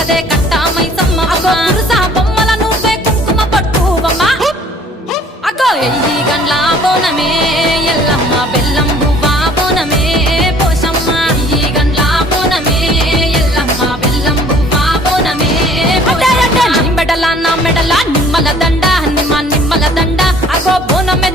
గదే కట్టామై సమ్మమ్మ పురుసా బొమ్మల నువ్వే కుంకుమ పట్టువమ్మ అగో ఎయ్యి గండ్ల బోనమే ఎల్లమ్మ బెల్లం బువ్వా బోనమే పోషమ్మ ఎయ్యి గండ్ల బోనమే ఎల్లమ్మ బెల్లం బువ్వా బోనమే నీ మెడల నా మెడల నిమ్మల దండ నిమ్మల దండ అగో బోనమే